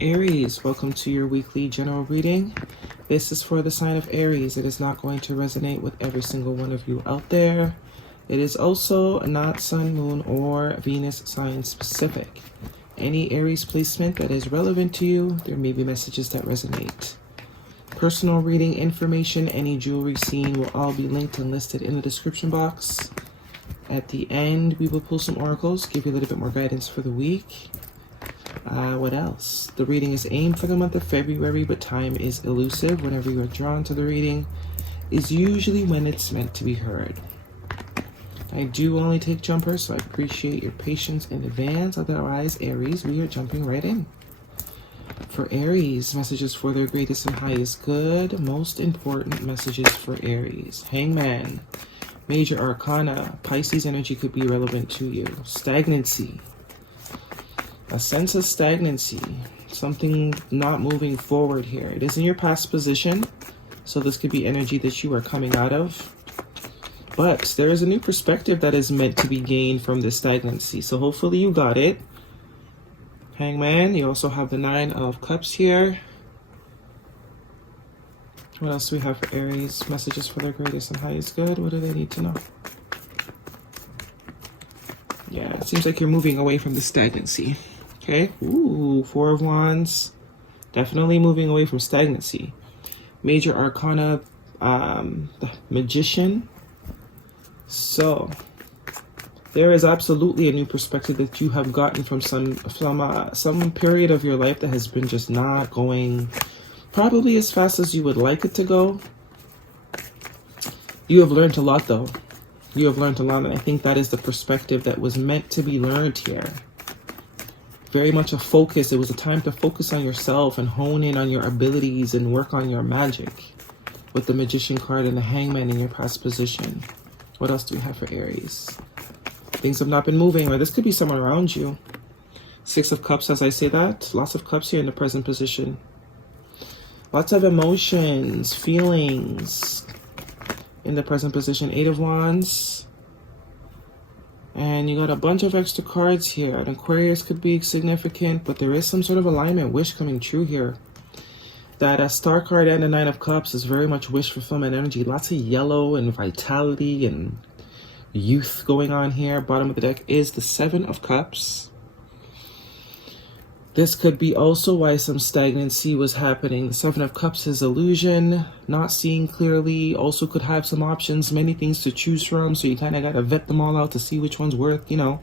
Aries, welcome to your weekly general reading. This is for the sign of Aries. It is not going to resonate with every single one of you out there. It is also not sun, moon, or Venus sign specific. Any Aries placement that is relevant to you, there may be messages that resonate. Personal reading information, any jewelry seen will all be linked and listed in the description box. At the end, we will pull some oracles, give you a little bit more guidance for the week. What else? The reading is aimed for the month of February, but time is elusive. Whenever you are drawn to the reading is usually when it's meant to be heard. I do only take jumpers, so I appreciate your patience in advance. Otherwise, Aries, we are jumping right in. For Aries, messages for their greatest and highest good. Most important messages for Aries. Hangman, major arcana. Pisces energy could be relevant to you. Stagnancy. A sense of stagnancy, something not moving forward here. It is in your past position, so this could be energy that you are coming out of. But there is a new perspective that is meant to be gained from this stagnancy. So hopefully you got it. Hangman, you also have the 9 of Cups here. What else do we have for Aries? Messages for their greatest and highest good. What do they need to know? Yeah, it seems like you're moving away from the stagnancy. Okay, ooh, 4 of Wands, definitely moving away from stagnancy. Major arcana, the Magician. So there is absolutely a new perspective that you have gotten from some period of your life that has been just not going probably as fast as you would like it to go. You have learned a lot, though. You have learned a lot, and I think that is the perspective that was meant to be learned here. Very much a focus. It was a time to focus on yourself and hone in on your abilities and work on your magic with the Magician card and the Hangman in your past position. What else do we have for Aries? Things have not been moving, or this could be someone around you. 6 of Cups, as I say that. Lots of cups here in the present position. Lots of emotions, feelings in the present position. 8 of Wands. And you got a bunch of extra cards here. An Aquarius could be significant, but there is some sort of alignment, wish coming true here. That a Star card and a 9 of Cups is very much wish fulfillment energy. Lots of yellow and vitality and youth going on here. Bottom of the deck is the 7 of Cups. This could be also why some stagnancy was happening. The 7 of Cups is illusion, not seeing clearly. Also could have some options, many things to choose from. So you kind of got to vet them all out to see which one's worth, you know.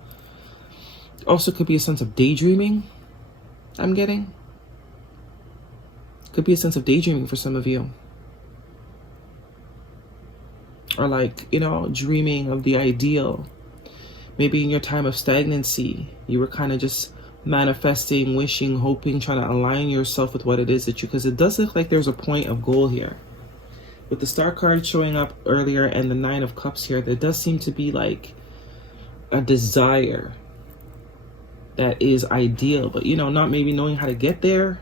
Also could be a sense of daydreaming, I'm getting. Could be a sense of daydreaming for some of you. Or like, you know, dreaming of the ideal. Maybe in your time of stagnancy, you were kind of just manifesting, wishing, hoping, trying to align yourself with what it is that you, because it does look like there's a point of goal here. With the Star card showing up earlier and the 9 of Cups here, there does seem to be like a desire that is ideal, but you know, not maybe knowing how to get there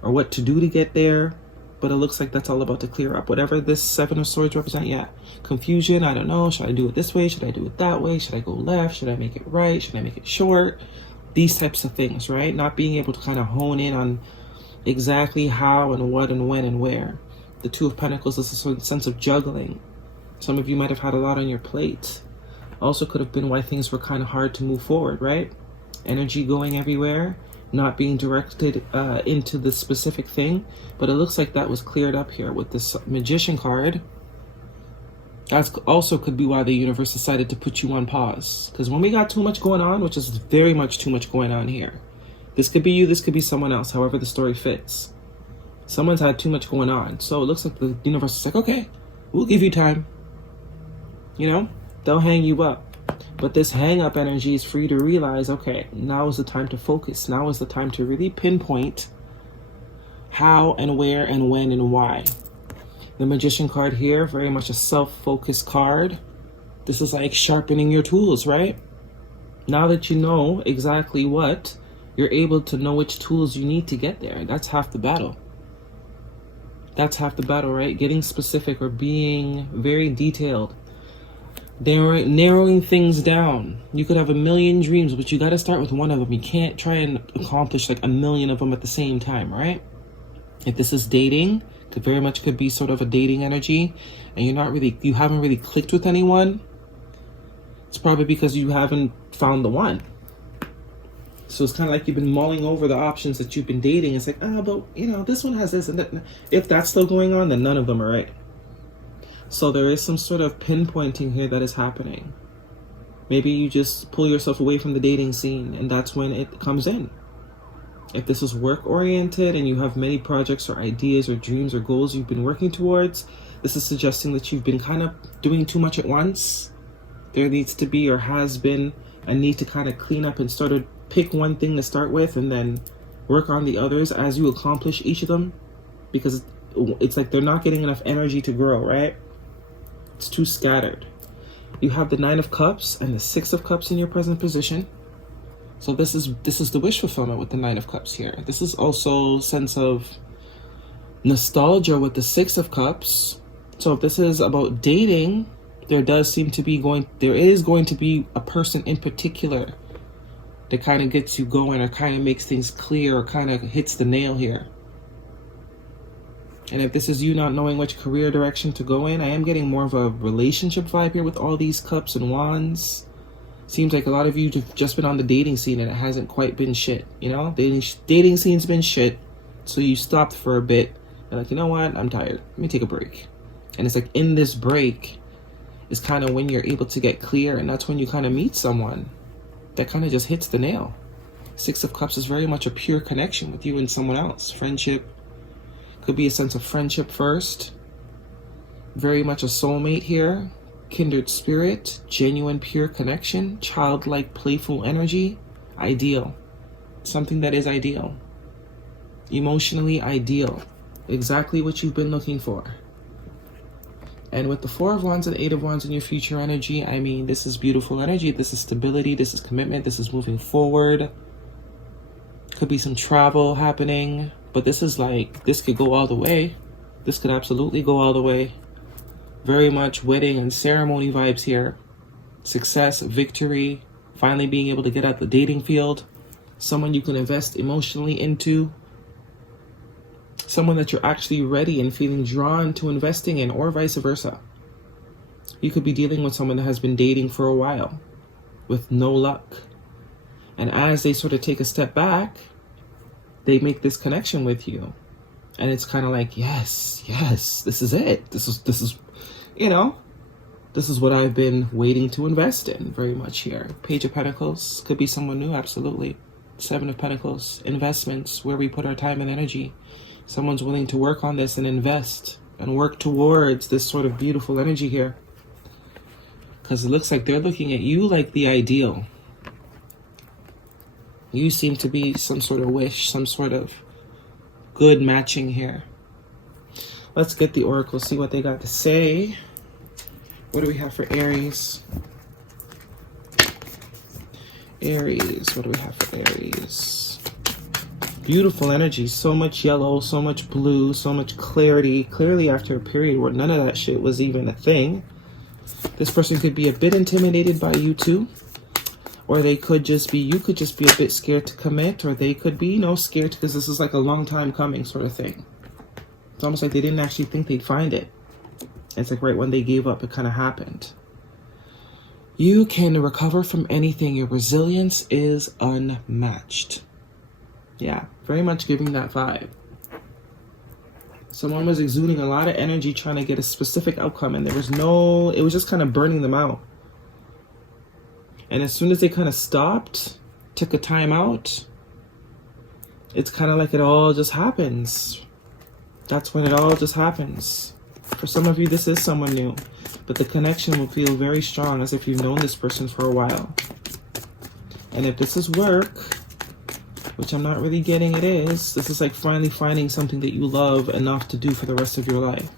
or what to do to get there. But it looks like that's all about to clear up. Whatever this 7 of Swords represent, yeah. Confusion, I don't know. Should I do it this way? Should I do it that way? Should I go left? Should I make it right? Should I make it short? These types of things, right? Not being able to kind of hone in on exactly how and what and when and where. The 2 of Pentacles is a sense of juggling. Some of you might have had a lot on your plate. Also could have been why things were kind of hard to move forward, right? Energy going everywhere, not being directed into the specific thing. But it looks like that was cleared up here with this Magician card. That also could be why the universe decided to put you on pause. Because when we got too much going on, which is very much too much going on here. This could be you, this could be someone else, however the story fits. Someone's had too much going on. So it looks like the universe is like, okay, we'll give you time. You know, they'll hang you up. But this hang up energy is for you to realize, okay, now is the time to focus. Now is the time to really pinpoint how and where and when and why. The Magician card here, very much a self-focused card. This is like sharpening your tools, right? Now that you know exactly what, you're able to know which tools you need to get there. That's half the battle. That's half the battle, right? Getting specific or being very detailed narrowing things down. You could have a million dreams, but you got to start with one of them. You can't try and accomplish like a million of them at the same time, right? If this is dating, it very much could be sort of a dating energy, and you haven't really clicked with anyone. It's probably because you haven't found the one. So it's kind of like you've been mulling over the options that you've been dating. It's like, but you know, this one has this and that. If that's still going on, then none of them are right. So there is some sort of pinpointing here that is happening. Maybe you just pull yourself away from the dating scene, and that's when it comes in. If this is work-oriented and you have many projects or ideas or dreams or goals you've been working towards, this is suggesting that you've been kind of doing too much at once. There needs to be or has been a need to kind of clean up and sort of pick one thing to start with and then work on the others as you accomplish each of them, because it's like they're not getting enough energy to grow, right? It's too scattered. You have the 9 of Cups and the 6 of Cups in your present position. So this is the wish fulfillment with the 9 of Cups here. This is also sense of nostalgia with the 6 of Cups. So if this is about dating, there is going to be a person in particular that kind of gets you going or kind of makes things clear or kind of hits the nail here. And if this is you not knowing which career direction to go in, I am getting more of a relationship vibe here with all these cups and wands. Seems like a lot of you have just been on the dating scene and it hasn't quite been shit, you know? Dating scene's been shit, so you stopped for a bit. You're like, you know what? I'm tired. Let me take a break. And it's like in this break is kind of when you're able to get clear, and that's when you kind of meet someone that kind of just hits the nail. 6 of Cups is very much a pure connection with you and someone else. Friendship. Could be a sense of friendship first. Very much a soulmate here. Kindred spirit. Genuine, pure connection. Childlike, playful energy. Ideal. Something that is ideal. Emotionally ideal. Exactly what you've been looking for. And with the 4 of Wands and 8 of Wands in your future energy, I mean, this is beautiful energy. This is stability. This is commitment. This is moving forward. Could be some travel happening. But this is like, this could go all the way. This could absolutely go all the way. Very much wedding and ceremony vibes here. Success, victory, finally being able to get out the dating field. Someone you can invest emotionally into. Someone that you're actually ready and feeling drawn to investing in, or vice versa. You could be dealing with someone that has been dating for a while with no luck. And as they sort of take a step back, they make this connection with you. And it's kind of like, yes, this is it. This is, you know, this is what I've been waiting to invest in very much here. Page of Pentacles, could be someone new, absolutely. 7 of Pentacles, investments, where we put our time and energy. Someone's willing to work on this and invest and work towards this sort of beautiful energy here. Because it looks like they're looking at you like the ideal. You seem to be some sort of wish, some sort of good matching here. Let's get the oracle, see what they got to say. What do we have for Aries? Aries, what do we have for Aries? Beautiful energy, so much yellow, so much blue, so much clarity. Clearly after a period where none of that shit was even a thing. This person could be a bit intimidated by you too. Or they could just be, you could just be a bit scared to commit, or they could be, scared because this is like a long time coming sort of thing. It's almost like they didn't actually think they'd find it. It's like right when they gave up, it kind of happened. You can recover from anything. Your resilience is unmatched. Yeah, very much giving that vibe. Someone was exuding a lot of energy trying to get a specific outcome, and it was just kind of burning them out. And as soon as they kind of stopped, took a time out, it's kind of like it all just happens. That's when it all just happens. For some of you, this is someone new, but the connection will feel very strong as if you've known this person for a while. And if this is work, which I'm not really getting it is, this is like finally finding something that you love enough to do for the rest of your life.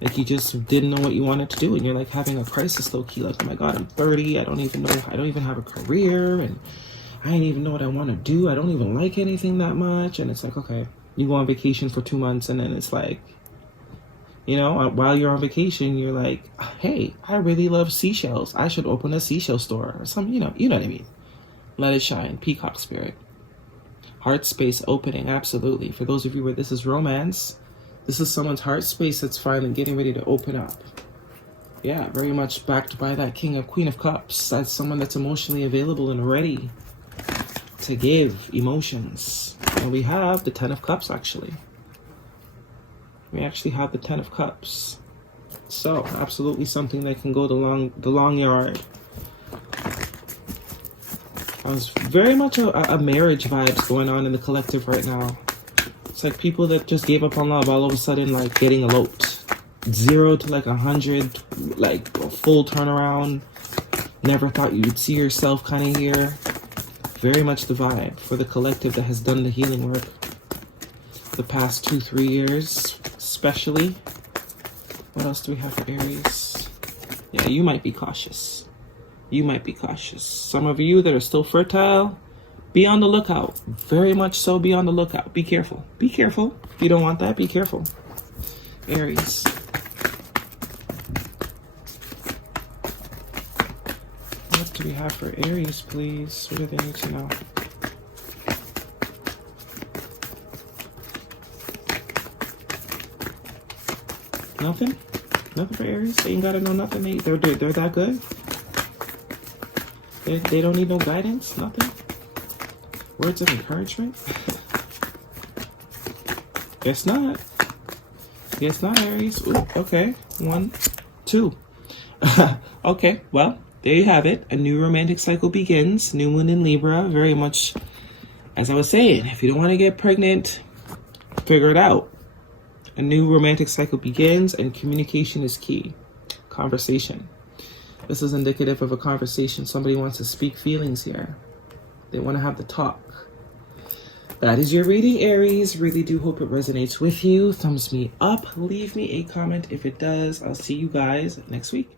Like you just didn't know what you wanted to do, and you're like having a crisis low-key, like, oh my god, I'm 30, I don't even have a career, and I don't even know what I want to do, I don't even like anything that much. And it's like, okay, you go on vacation for 2 months, and then it's like You know, while you're on vacation, you're like, hey, I really love seashells. I should open a seashell store or something. You know what I mean. Let it shine. Peacock spirit. Heart space opening, absolutely. For those of you where this is romance, this is someone's heart space that's finally getting ready to open up. Yeah, very much backed by that Queen of Cups. That's someone that's emotionally available and ready to give emotions. And we have the Ten of Cups, actually. We actually have the Ten of Cups. So, absolutely something that can go the long yard. There's very much a marriage vibes going on in the collective right now. It's like people that just gave up on love all of a sudden, like, getting eloped. 0 to like 100, like a full turnaround. Never thought you'd see yourself kind of here. Very much the vibe for the collective that has done the healing work the past 2-3 years, especially. What else do we have for Aries? Yeah, you might be cautious. You might be cautious. Some of you that are still fertile, be on the lookout. Very much so, be on the lookout. Be careful. Be careful. If you don't want that, be careful. Aries. What do we have for Aries, please? What do they need to know? Nothing? Nothing for Aries? They ain't gotta know nothing. They're that good? They don't need no guidance? Nothing? Words of encouragement? Guess not. Guess not, Aries. Ooh, okay. 1, 2. Okay, well, there you have it. A new romantic cycle begins. New moon in Libra. Very much, as I was saying, if you don't want to get pregnant, figure it out. A new romantic cycle begins, and communication is key. Conversation. This is indicative of a conversation. Somebody wants to speak feelings here. They want to have the talk. That is your reading, Aries. Really do hope it resonates with you. Thumbs me up. Leave me a comment if it does. I'll see you guys next week.